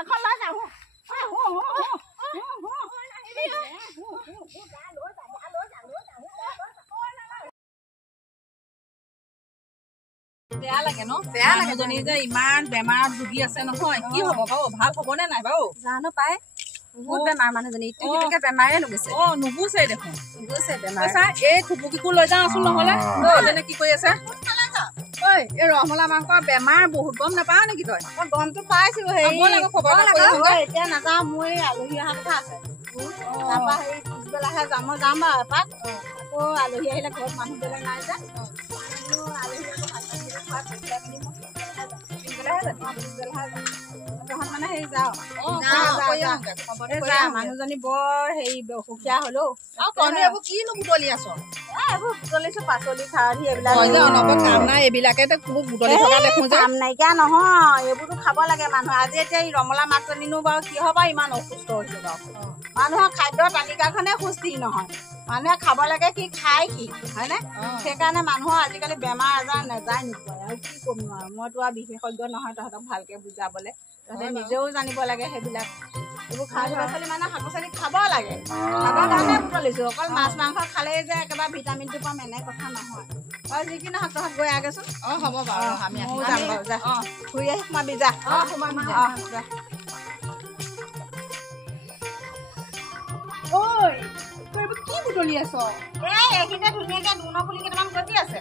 মাখন লৈ যাওঁ বেয়া লাগে ন বেয়া লাগে জনী যে ইমান বেমাৰত ভুগি আছে নহয় কি হ'ব বাৰু ভাল হ'বনে নাই বাৰু জানো পাই বহুত বেমাৰ মানুহজনী ইটোকে বেমাৰে নুগুছে নুগুছে দেখোন নুগুছে বেমাৰ এই খুপুকিকো লৈ যাওঁ আছো নহ'লে যেনে কি কৰি আছে ঐ এই ৰহমলা মাংস বেমাৰ বহুত গম নাপাওঁ নেকি তই মই গমটো পাইছো এতিয়া নাযাওঁ মোৰ এই আলহী অহা কথা আছে তাৰপৰা সেই পিছবেলাহে যাম মই যাম বাৰু এপাক আকৌ আলহী আহিলে ঘৰত মানুহ বেলেগ নাই যে আলহী মানে হেৰি যাওঁ মানুহজনী বৰ হেৰি অসুখীয়া হলো এইবোৰ কিনো বুটলি আছ এইবোৰ বুটলিছো পাচলি খাৰধি এইবিলাক কাম নাই এইবিলাকে বুটলি থকা দেখো যে কাম নাইকিয়া নহয় এইবোৰতো খাব লাগে মানুহে আজি এতিয়া এই ৰমলা মাকজনীনো বাৰু কিহৰ পৰা ইমান অসুস্থ হৈছে বাৰু মানুহৰ খাদ্যৰ তালিকাখনে সুস্থিৰ নহয় মানুহে খাব লাগে কি খাই কি হয়নে সেইকাৰণে মানুহৰ আজিকালি বেমাৰ আজাৰ নেযায় নোপোৱাই আৰু কি ক'ম আৰু মইতো আৰু বিশেষজ্ঞ নহয় তহঁতক ভালকে বুজাবলে তহঁতে নিজেও জানিব লাগে সেইবিলাক এইবোৰ খাই পাচলি মানে শাক পাচলি খাব লাগে খাবৰ কাৰণে বুটলিছো অকল মাছ মাংস খালেই যে একেবাৰে ভিটামিনটো পাম এনে কথা নহয় বাৰু যি কি নহওক তহঁত গৈ আগেচোন হ'ব বাৰু আমি যাম বাৰু যা ঘূৰি আহি সোমাবি যা যা ঐ তই এইবোৰ কি বুটলি আছ এইখিনিতে ধুনীয়াকে দুনৰ পুলি কেইটামান গজি আছে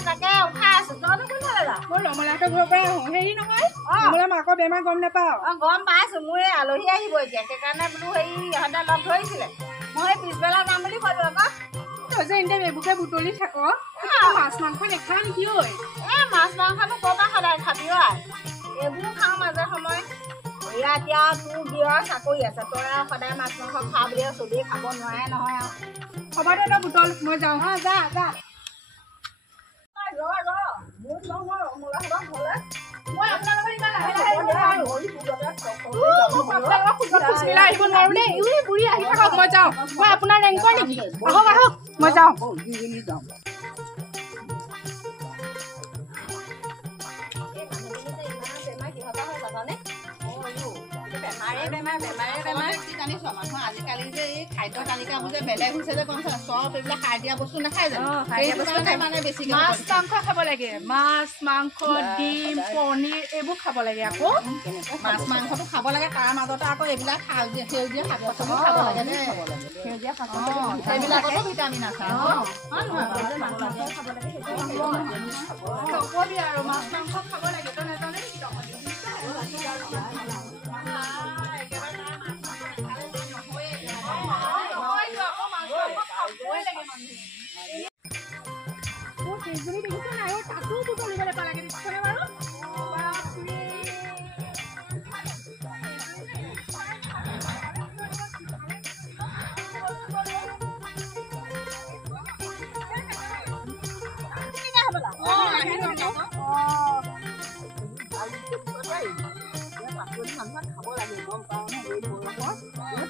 তাকে উঠাই আছো তহঁতে কোনফালে যা মই ৰমলাহঁতৰ ঘৰৰ পৰা আহোঁ হেৰি নহয় ৰমলা মাকৰ বেমাৰ গম নাপাওঁ গম পাইছো মোৰ এই আলহী আহিব এতিয়া সেইকাৰণে বোলো হেৰি ইহঁতে লগ ধৰিছিলে মই পিছবেলা যাম বুলি ক'লো আকৌ তই যে এনে এইবোৰকে বুটলি থাক মাছ মাংস নেখা নেকি ঐ মাছ মাংসনো ক'ৰ পৰা সদায় খাবি এইবোৰ খাওঁ মাজে সময় এয়া এতিয়া তোৰ বিয়ৰ চাকৰি আছে তই আৰু সদায় মাছ মাংস খা বুলি চবেই খাব নোৱাৰে নহয় আৰু হ'ব দে তই বুটল মই যাওঁ যা যা আপোনাৰ ৰেংকৰ নেকি আহক আহক মই যাওঁ আজিকালি যে এই খাদ্য তালিকাবোৰ যে বেলেগ হৈছে যে কমছে চব এইবিলাক সাৰ দিয়া বস্তু নাখায় জানো মানে বেছি মাছ মাংস খাব লাগে মাছ মাংস ডিম পনীৰ এইবোৰ খাব লাগে আকৌ মাছ মাংসটো খাব লাগে তাৰ মাজতে আকৌ এইবিলাক সেউজীয়া শাক পাচলি খাব লাগে দেই সেউজীয়া শাক পাচলি সেইবিলাকতো ভিটামিন আছে নকবি আৰু মাছ মাংস খাব লাগে তই নাজানে খাব লাগে গম পাওঁ নে এই বয়সত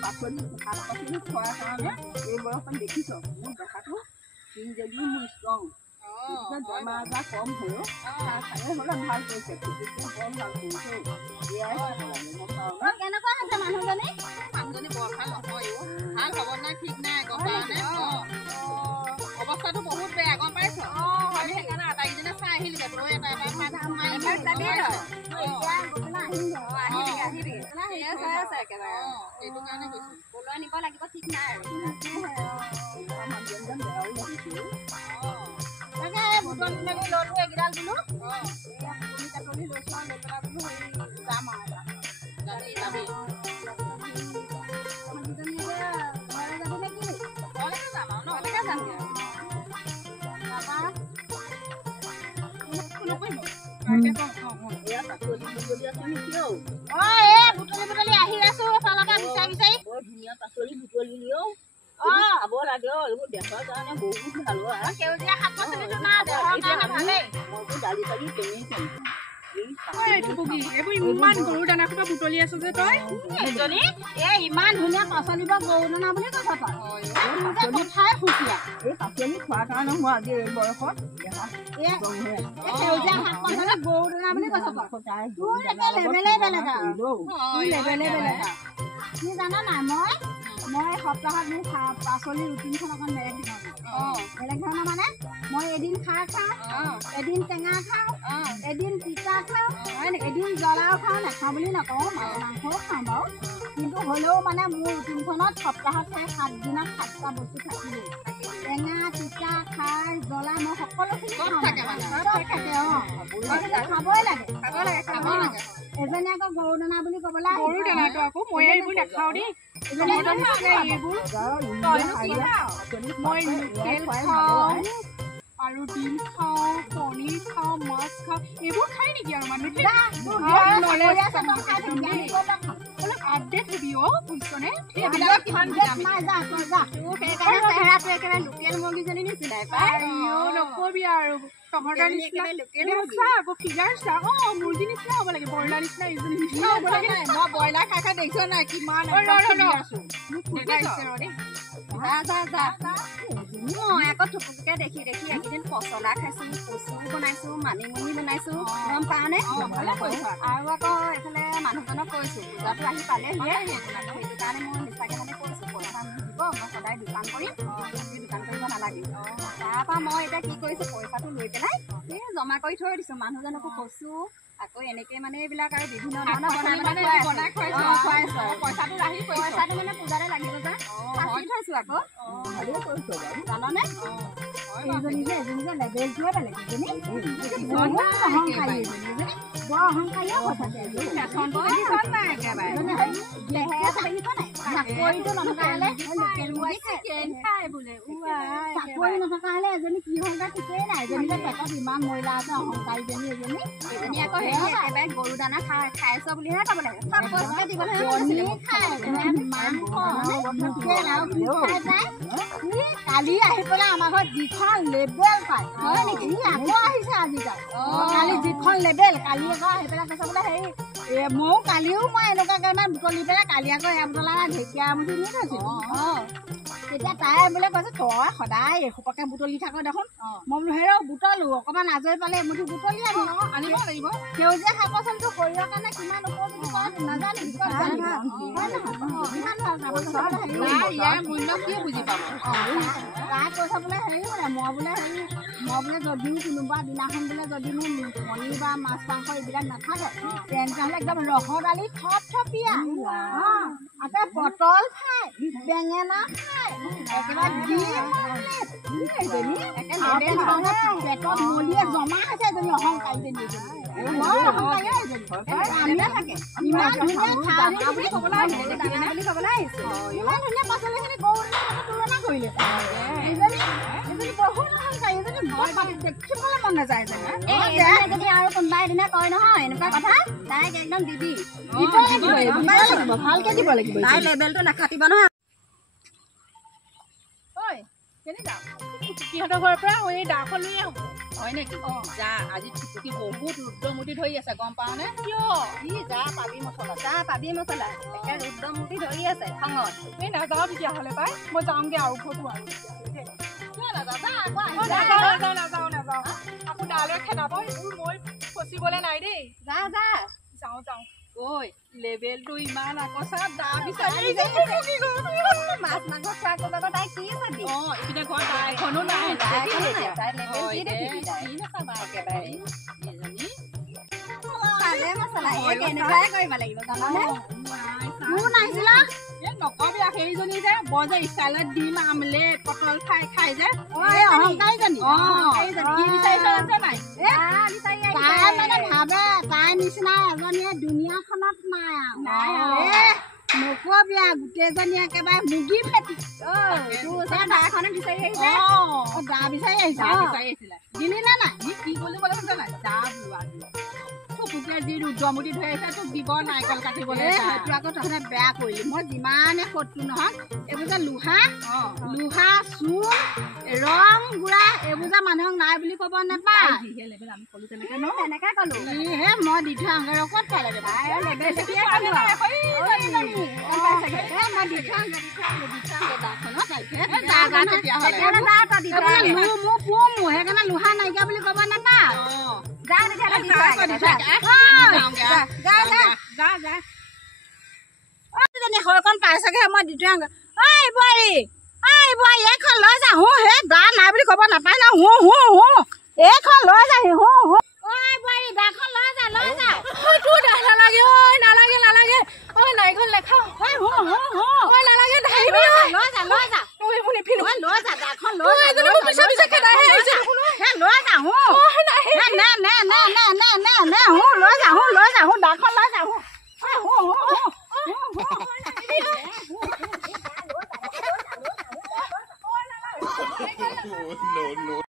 পাচলি শাক পাচলি খোৱাৰ কাৰণে এই বয়সত দেখিছ মোৰ দেখাটো যদিও মোৰ ষ্ট্ৰং বেমাৰ আজাৰ কম হৈও হ'লে ভাল কৰিছে বৰ ভাল কৰিছে কেনেকুৱা হৈছে মানুহজনী বৰ ভাল নহয় ভাল হ'ব নাই ঠিক নাই গম পাওঁনে অৱস্থাটো বহুত বেয়া গম পাইছ আমি সেইকাৰণে আটাইকেইজনে চাই আহিলোগে তই এটা সেইটো কাৰণে কৈছো কলৈ নিব লাগিব ঠিক নাই আৰু তাকে বুটলি মেলি ললো এইকেইডাল বোলো পুলি কাটলি লৈছো আৰু লৈ পেলাই বোলো হেৰি যাম আৰু যাবি ঘৰলৈ যাবি নে কি ঘৰলৈকে যাম আৰু নহ'লেকে যামগে বুটলি আহি আছো এফালকে বিচাৰি বৰ ধুনীয়া পাচলি বুটলি খাব লাগে এইবোৰ দেহৰ কাৰণে বহুত ভাল সেউজীয়া শাক পাচলিটো না দেহৰ কাৰণে ভালেই মইতো দালি চালি তেনেই খাম এইবোৰ ইমান গৰু দানা সোপা বুটলি আছো যে তই এজনী এই ইমান ধুনীয়া পাচলি বা গৰু দানা বুলি কৈছ তই কথাই সুকীয়া এই পাচলি খোৱাৰ কাৰণে মই আজি এই বয়সত সেউজীয়া শাক পাচলি গৰু দানা বুলি কৈছ তই তোৰ একে লেবেলেই বেলেগ আৰু তোৰ লেবেলেই বেলেগ আৰু কি জানা নাই মই সপ্তাহত মোৰ পাচলি ৰুটিনখন অকণ বেলেগ ধৰণৰ বেলেগ ধৰণৰ মানে মই এদিন খাৰ খাওঁ এদিন টেঙা খাওঁ এদিন তিতা খাওঁ এদিন জ্বলাও খাওঁ নাখাওঁ বুলি নকওঁ মাংসও খাওঁ বাৰু কিন্তু হ'লেও মানে মোৰ ৰুটিনখনত সপ্তাহত 7 দিনত 7টা বস্তু থাকিবই টেঙা তিতা খাৰ জ্বলা মই সকলোখিনি খাবই লাগে এজনী আকৌ গৰু দানা বুলি ক'বলৈ গৰু দানাটো আকৌ মই এইবোৰ নাখাওঁ দেই মই লোকেল খাওঁ আৰু ডিম খাওঁ পনীৰ খাওঁ মাছ খাওঁ এইবোৰ খাই নেকি আৰু মানুহে অলপ আপডেট হবি বুজিছনে লোকেল মুৰ্গীজনী নিচিনা নকবি আৰু তহঁতৰ নিচিনা আকৌ ফিগাৰ চা মুৰ্গী নিচিনা হ'ব লাগে ব্ৰইলাৰ নিচিনা ইজনী নিচিনা হ'ব লাগে মই ব্ৰইলাৰ খাই খাই দেখিছ নাই কিমান মই আকৌ থুপুকে দেখি এইকেইদিন পচলা খাইছো কচু বনাইছো মানিমুনি বনাইছো গম পাওঁ নে আৰু আকৌ এইফালে মানুহজনক কৈছো পূজাটো আহি পালেহিয়ে সেইটো কাৰণে মই মিছাকে মানে কৈছো পইচা মোক দিব মই সদায় দোকান কৰিম দোকান কৰিব নালাগে তাৰপৰা মই এতিয়া কি কৰিছো পইচাটো লৈ পেলাই এই জমা কৰি থৈ দিছো মানুহজনকো কৈছো আকৌ এনেকে মানে এইবিলাক আৰু বিভিন্ন ধৰণৰ পইচাটো মানে পূজাতে লাগিব যে সাঁচি থৈছো আকৌ জাননে এজনী যে লেবেলটোৱে বেলেগ বৰ অহংকাৰীয়ে চাকৰি নথকা হলে এজনী কি সংখ্যা ঠিকেই নাই এজনী যে পেটত ইমান মহিলা আছে অহংকাৰীজনী এজনী আকৌ হেৰি একেবাৰে গৰু দানা খাইছ বুলিহে ক'ব লাগে কালি আহি পেলাই আমাৰ ঘৰত যিখন লেবেল পায় হয় নেকি আকৌ আহিছে আজিকালি কালি যিখন লেবেল কালি আকৌ আহি পেলাই কৈছে বোলে হেৰি ময়ো কালিও মই এনেকুৱাকে ইমান বুটলি পেলাই কালি আকৌ এয়া বুটলা ঢেকীয়া এমুঠি নি থৈছিলো তেতিয়া তাই বোলে কৈছে তই সদায় এসোপাকে বুটলি থাক দেখোন মই বোলো হেৰ বুটলো অকণমান আজৰি পালে এমুঠি বুটলি আনিব লাগিব সেউজীয়া শাক পাচলিটো শৰীৰৰ কাৰণে কিমান উপযোগী নাজানো মূল্য কি বুজি পাব তাই কৈছে বোলে হেৰি বোলে মই বোলে যদিও কোনোবা দিনাখন বোলে যদি মোৰ পনীৰ বা মাছ মাংস এইবিলাক নাথাকে তেন্তেহ'লে একদম ৰহৰ দালি থপথপীয়া আকৌ পটল খায় বেঙেনা খায় একেবাৰে পেটত মলিয়ে জমা হৈছে এজনী অহংকাৰীজনী ইমান ধুনীয়া পাচলিখিনি তুলনা কৰিলে বহুত অহংকাৰী দেখিবলৈ মন নাযায় আৰু কোনোবা এদিনা কয় নহয় এনেকুৱা কথা তাইক একদম দিবি ভালকে দিব লাগিব তাই লেবেলটো নাখাটিব নহয় সিহঁতৰ ঘৰৰ পৰা এই দাখন লৈ আহো হয় নেকি যা আজি থুকুকি বহুত ৰুদ্ৰমূৰ্তি ধৰি আছে গম পাও নে কিয় যা পাবি মছলা একে ৰুদ্ৰমূৰ্তি ধৰি আছে খঙত এই নাযাওঁ তেতিয়াহ'লে পাই মই যাওঁগে আৰু ঘৰটো আৰু নাযাওঁ আকৌ ডালে খেদাব এইবোৰ মই ফচিবলৈ নাই দেই যাওঁ ঐ লেবেলটো ইমান আকৌ চা দা বিচাৰি মাছ মাংস খোৱা কৰিব তাই কি চাবি এইপিনে ঘৰ দা এখনো নাই নকবি সেইজনী যে বৰ যে ষ্টাইলত ডিম আমলেট পটল খাই যে অহংকাৰীজনী কি বিচাৰিছ আছে নাই তাই মানে ভাবে তাই নিচিনা এজনীয়ে দুনিয়াখনত নাই নকবি গোটেইজনী একেবাৰে মুগী ফেটি দা বিচাৰি আহিছে দিলি নে নাই কি বুলি ক'লে নাই দা বোলো থুপুকে যি ৰুদ্ৰমূৰ্তি ধৰি আহিছে তোক দিব নাৰিকল কাটিবলৈ সেইটো আকৌ তহঁতে বেয়া কৰিলি মই যিমানে শত্ৰু নহওক এইবোৰ যে লোহা চূণ ৰং গুড়া এইবোৰ যে মানুহক নাই বুলি ক'ব নাপায় আমি কলো তেনেকে ন তেনেকে কলো হে মই দি থৈ আহোঁ ক'ত পালে সেইকাৰণে লোহা নাইকিয়া বুলি ক'ব নাপায় সৰকণ পাই চাগে মই দি থৈ আহোঁ বোৱাৰী এইখন লৈ যা হে দা নাই বুলি ক'ব নাপায় ন এইখন লৈ যা বোৱাৰী দাখন লৈ যা তোৰ দা নালাগে ঐ নালাগে নালাগে ঐ নাৰিকল নাখাওঁ ঐ নালাগে লৈ যা ঐ শুনি ফিনো লৈ যা দাখন লৈ যা